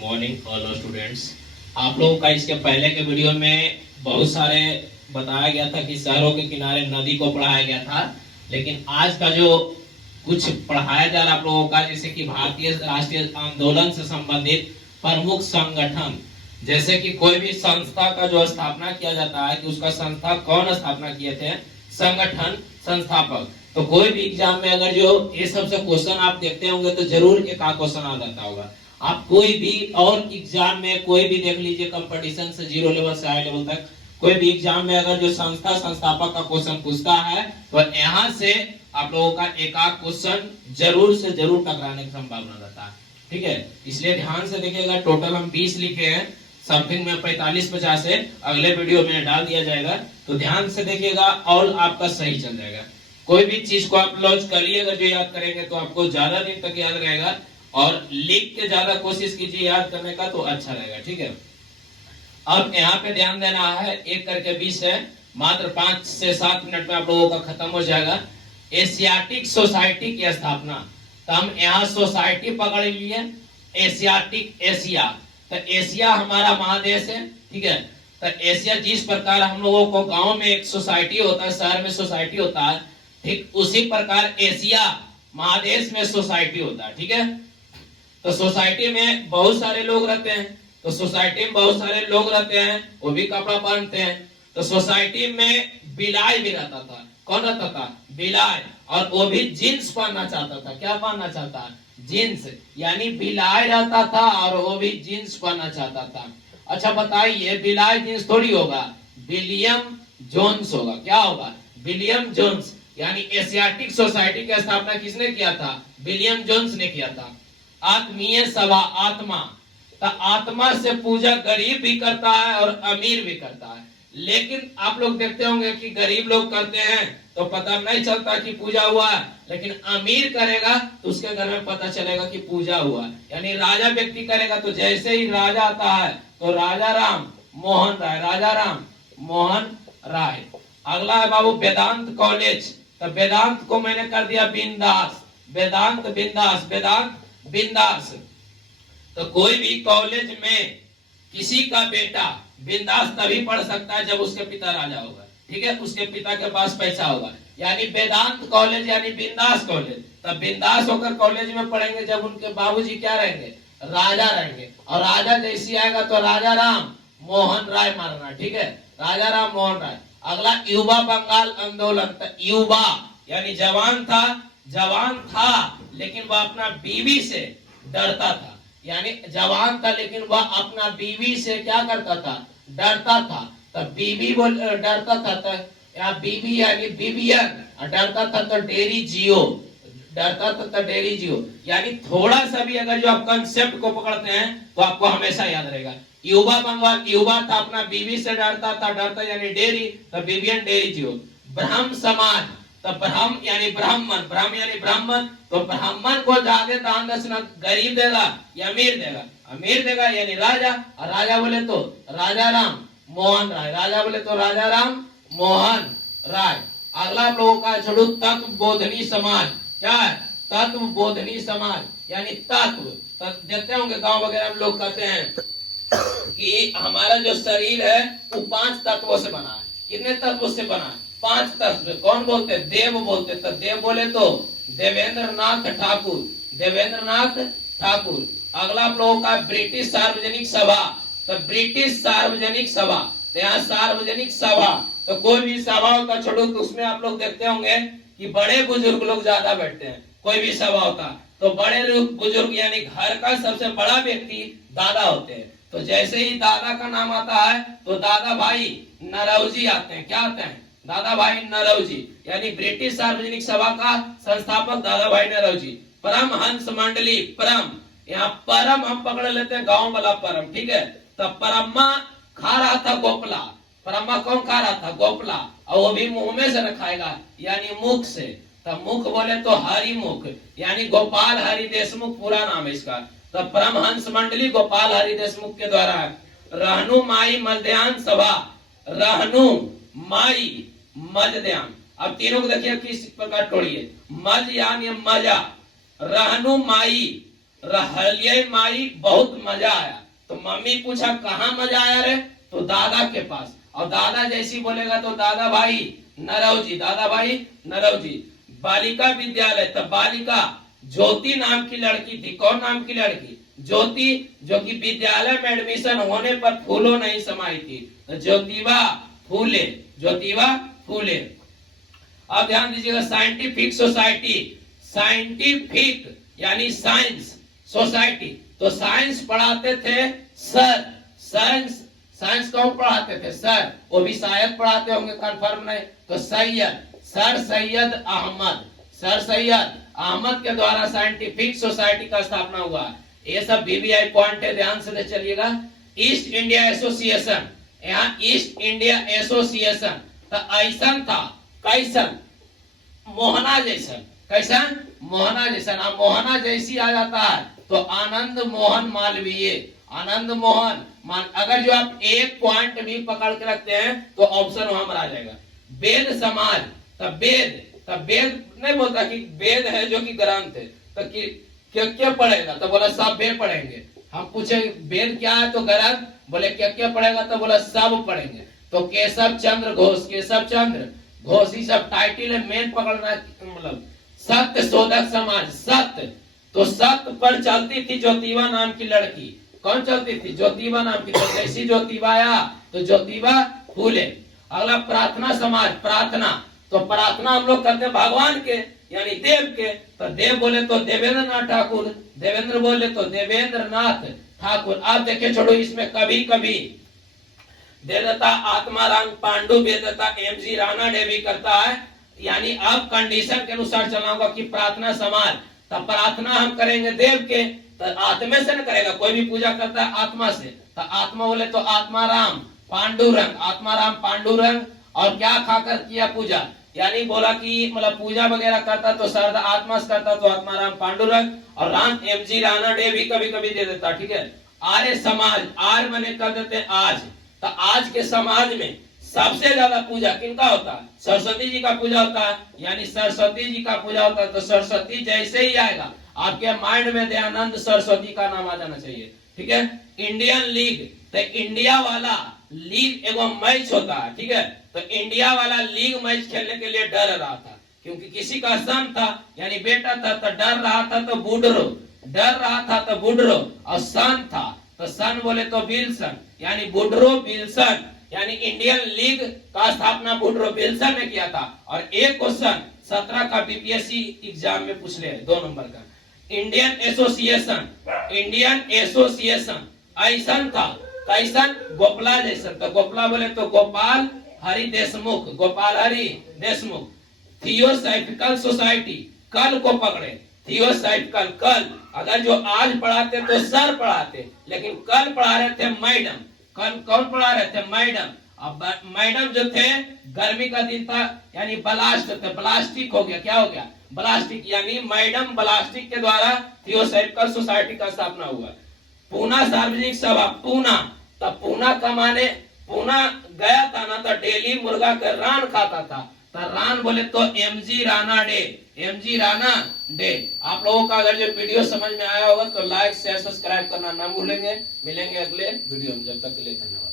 Morning all students. आप लोगों का इसके पहले के वीडियो में बहुत सारे बताया गया था कि शहरों के किनारे नदी को पढ़ाया गया था, लेकिन आज का जो कुछ पढ़ाया जा रहा है आप लोगों का, जैसे कि भारतीय राष्ट्रीय आंदोलन से संबंधित प्रमुख संगठन, जैसे कि कोई भी संस्था का जो स्थापना किया जाता है कि उसका संस्था कौन स्थापना किए थे, संगठन संस्थापक। तो कोई भी एग्जाम में अगर जो ये सबसे क्वेश्चन आप देखते होंगे तो जरूर एक आध क्वेश्चन आ जाता होगा। आप कोई भी और एग्जाम में कोई भी देख लीजिए, कंपटीशन से 0 लेवल से हाई लेवल तक कोई भी एग्जाम में अगर जो संस्था संस्थापक का क्वेश्चन पूछता है तो यहाँ से आप लोगों का एक आध क्वेश्चन जरूर से जरूर टकराने की संभावना रहता है। ठीक है, इसलिए ध्यान से देखिएगा। टोटल हम 20 लिखे हैं, समथिंग में 45-50 है, अगले वीडियो में डाल दिया जाएगा, तो ध्यान से देखिएगा और आपका सही चल जाएगा। कोई भी चीज को आप लॉन्च करिए, अगर जो याद करेंगे तो आपको ज्यादा दिन तक याद रहेगा, और लिख के ज्यादा कोशिश कीजिए याद करने का तो अच्छा रहेगा। ठीक है, अब यहाँ पे ध्यान देना है, एक करके 20 है, मात्र 5 से 7 मिनट में आप लोगों का खत्म हो जाएगा। एशियाटिक सोसाइटी की स्थापना, तो हम यहाँ सोसाइटी पकड़ लिए, एशियाटिक एशिया, तो एशिया हमारा महादेश है। ठीक है, तो एशिया जिस प्रकार हम लोगों को गांव में एक सोसाइटी होता है, शहर में सोसाइटी होता है, ठीक उसी प्रकार एशिया महादेश में सोसाइटी होता है। ठीक है, तो सोसाइटी में बहुत सारे लोग रहते हैं, तो सोसाइटी में बहुत सारे लोग रहते हैं, वो भी कपड़ा पहनते हैं। तो सोसाइटी में बिलाई भी रहता था। कौन रहता था? बिलाई, और वो भी जींस पहनना चाहता था। क्या पहनना चाहता है? जींस, यानी बिलाई रहता था और वो भी जींस पहनना चाहता था। अच्छा बताइए, बिलाई जींस थोड़ी होगा, विलियम जोन्स होगा। क्या होगा? William Jones. यानी एशियाटिक सोसाइटी की स्थापना किसने किया था? विलियम जोन्स ने किया था। आत्मीय सभा, आत्मा, तो आत्मा से पूजा गरीब भी करता है और अमीर भी करता है। लेकिन आप लोग देखते होंगे कि गरीब लोग करते हैं तो पता नहीं चलता कि पूजा हुआ है, लेकिन अमीर करेगा तो उसके घर में पता चलेगा कि पूजा हुआ। यानी राजा व्यक्ति करेगा तो जैसे ही राजा आता है तो राजा राम मोहन राय, राजा राम मोहन राय। अगला है बाबू वेदांत कॉलेज, तो वेदांत को मैंने कर दिया बिंदास, वेदांत बिंदास, वेदांत बिंदास। तो कोई भी कॉलेज में किसी का बेटा बिंदास तभी पढ़ सकता है जब उसके पिता राजा होगा। ठीक है, उसके पिता के पास पैसा होगा। यानी वेदांत कॉलेज यानी बिंदास कॉलेज, तब बिंदास होकर कॉलेज में पढ़ेंगे जब उनके बाबूजी क्या रहेंगे? राजा रहेंगे। और राजा जैसी आएगा तो राजा राम मोहन राय मारना। ठीक है, राजा राम मोहन राय। अगला युवा बंगाल आंदोलन, तो युवा यानी जवान था, जवान था लेकिन वह अपना बीवी से डरता था। यानी जवान था लेकिन वह अपना बीवी से क्या करता था? डरता था। तब बीवी बोल डरता था, तो यहाँ बीवी यानी बीबियन, डरता था तो डेरी जियो, डरता था तो डेरी जियो। यानी थोड़ा सा भी अगर जो आप कंसेप्ट को पकड़ते हैं तो आपको हमेशा याद रहेगा। युवा बंगाल, युवा था अपना बीवी से डरता था, डरता यानी डेरी, तो बीबियन डेरी जियो। ब्रह्म समाज, तो ब्रह्म यानी ब्राह्मण, ब्रह्म यानी ब्राह्मण, तो ब्राह्मण को ज्यादा दान दक्षिणा गरीब देगा या अमीर देगा? अमीर देगा, यानी राजा। और राजा बोले तो राजा राम मोहन राय, राजा बोले तो राजा राम मोहन राय। अगला आप लोगों का छोड़ो तत्व बोधनी समाज। क्या है? तत्व बोधनी समाज यानी तत्व। देखते होंगे गांव वगैरह में लोग कहते हैं कि हमारा जो शरीर है वो 5 तत्वों से बना है। कितने तत्वों से बना है? 5 तत्व। कौन बोलते हैं? देव बोलते। तो देव बोले तो देवेंद्र नाथ ठाकुर, देवेंद्र नाथ ठाकुर। अगला आप लोगों का ब्रिटिश सार्वजनिक सभा, तो ब्रिटिश सार्वजनिक सभा, तो यहाँ सार्वजनिक सभा, तो कोई भी सभा होता छोड़ो तो उसमें आप लोग देखते होंगे कि बड़े बुजुर्ग लोग ज्यादा बैठते हैं। कोई भी सभा होता तो बड़े बुजुर्ग यानी घर का सबसे बड़ा व्यक्ति दादा होते हैं। तो जैसे ही दादा का नाम आता है तो दादा भाई नरौजी आते हैं। क्या आते हैं? दादा भाई नरौजी। यानी ब्रिटिश सार्वजनिक सभा का संस्थापक दादा भाई नरौजी। परमहंस मंडली, परम, यहाँ परम हम पकड़ लेते हैं गांव वाला परम। ठीक है, तो परमा खा रहा था गोपला, परमा कौन खा रहा था? गोपला, और वो भी मुंह में से न खाएगा यानी मुख से। तब मुख बोले तो हरिमुख, यानी गोपाल हरि देशमुख पूरा नाम है इसका। तो परमहंस मंडली गोपाल हरि देशमुख के द्वारा है। रहनु माई मध्यान्ह सभा, रहनु माई मध्यान्ह। अब तीनों को देखिए किस प्रकार तोड़िए। मज यानी मजा, रहनु माई रहलिए माई बहुत मजा आया। तो मम्मी पूछा कहाँ मजा आया रे? तो दादा के पास। और दादा जैसी बोलेगा तो दादा भाई नरौजी, दादा भाई नरौजी। बालिका विद्यालय, तो बालिका ज्योति नाम की लड़की थी। कौन नाम की लड़की? ज्योति, जो कि विद्यालय में एडमिशन होने पर फूलों नहीं समाई थी। तो ज्योतिबा फूले, ज्योतिबा फूले। अब ध्यान दीजिएगा, साइंटिफिक सोसाइटी, साइंटिफिक यानी साइंस, सोसाइटी, तो साइंस पढ़ाते थे सर। साइंस, साइंस कौन पढ़ाते थे? सर। वो भी शायद पढ़ाते होंगे, कंफर्म नहीं। तो सैयद, सर सैयद अहमद, सर सैयद अहमद के द्वारा साइंटिफिक सोसाइटी का स्थापना हुआ। ये सब वीवीआई पॉइंट है, ध्यान से चलिएगा। ईस्ट इंडिया एसोसिएशन, यहाँ ईस्ट इंडिया एसोसिएशन, तो ऐसा था कैसन? मोहना जैसन। कैसन? मोहना जैसन। अब मोहना जैसी आ जाता है तो आनंद मोहन मालवीय, आनंद मोहन अगर जो आप एक पॉइंट भी पकड़ के रखते हैं तो ऑप्शन वहां पर आ जाएगा। वेद समाज, तब वेद, तब वेद नहीं बोलता कि वेद है जो कि ग्रंथ है, तो क्या क्या पढ़ेगा? तो बोला सब वेद पढ़ेंगे। हम पूछे वेद क्या है? तो ग्रंथ। बोले क्या क्या पढ़ेगा? तो बोला सब पढ़ेंगे। तो केशव चंद्र घोष, केशव चंद्र घोष, ही सब टाइटल है, मेन पकड़ना। मतलब सत्य शोधक समाज, सत्य, तो सत्य पर चलती थी ज्योतिबा नाम की लड़की। कौन चलती थी? ज्योतिबा नाम की। तो जैसी ज्योतिबा आया तो ज्योतिबा फूले। अगला प्रार्थना समाज, प्रार्थना, तो प्रार्थना हम लोग करते हैं भगवान के यानी देव के। तो देव बोले तो देवेंद्र नाथ ठाकुर, देवेंद्र बोले तो देवेंद्र नाथ ठाकुर। आप देखे छोड़ो, इसमें कभी कभी दे देता आत्माराम पांडु, दे देता एमजी राणा डे भी करता है। यानी अब कंडीशन के अनुसार चलना होगा कि प्रार्थना समाज, तब प्रार्थना हम करेंगे देव के, तो आत्मा से न करेगा। कोई भी पूजा करता है आत्मा से, तो आत्मा बोले तो आत्माराम पांडुरंग, आत्माराम पांडुरंग। और क्या खाकर किया पूजा? यानी बोला कि मतलब पूजा वगैरह करता तो शारदा आत्मा से करता तो आत्माराम पांडुरंग। और राम एमजी राणा डे भी कभी कभी दे देता। ठीक है। आर्य समाज, आर्य मने कर देते हैं आज। तो आज के समाज में सबसे ज्यादा पूजा किनका होता है? सरस्वती जी का पूजा होता है। यानी सरस्वती जी का पूजा होता है। तो सरस्वती जैसे ही आएगा आपके माइंड में दयानंद सरस्वती का नाम आ जाना चाहिए। ठीक है। इंडियन लीग, तो इंडिया वाला लीग एवं मैच होता है। ठीक है। तो इंडिया वाला लीग मैच खेलने के लिए डर रहा था, क्योंकि किसी का सन था यानी बेटा था, तो डर रहा था तो बुडरो, डर रहा था तो बुडरो। और सन था तो सन बोले तो विल्सन, यानी बुडरो विल्सन। यानी इंडियन लीग का स्थापना बुडरो विल्सन ने किया था। और एक क्वेश्चन 17 का बीपीएससी एग्जाम में पूछ रहे हैं, 2 नंबर का। इंडियन एसोसिएशन, इंडियन एसोसिएशन ऐसा था कैसन? गोपला जैसा। तो गोपला बोले तो गोपाल हरि देशमुख, गोपाल हरि देशमुख। थियोसॉफिकल सोसाइटी, कल को पकड़े, थियोसॉफिकल कल। अगर जो आज पढ़ाते तो सर पढ़ाते, लेकिन कल पढ़ा रहे थे मैडम। कल कौन पढ़ा रहे थे? मैडम। अब मैडम जो थे, गर्मी का दिन था यानी ब्लास्ट थे, ब्लास्टिक हो गया। क्या हो गया? ब्लास्टिक। यानी मैडम ब्लास्टिक के द्वारा थियोसॉफिकल सोसाइटी का स्थापना हुआ। पूना सार्वजनिक सभा, पूना, तब पूना का माने पूना गया था ना, तो डेली मुर्गा का रान खाता था। तो रान बोले तो MG Rana day, MG Rana day. आप लोगों का अगर जो वीडियो समझ में आया होगा तो लाइक शेयर सब्सक्राइब करना ना भूलेंगे। मिलेंगे अगले वीडियो में, जब तक के लिए धन्यवाद।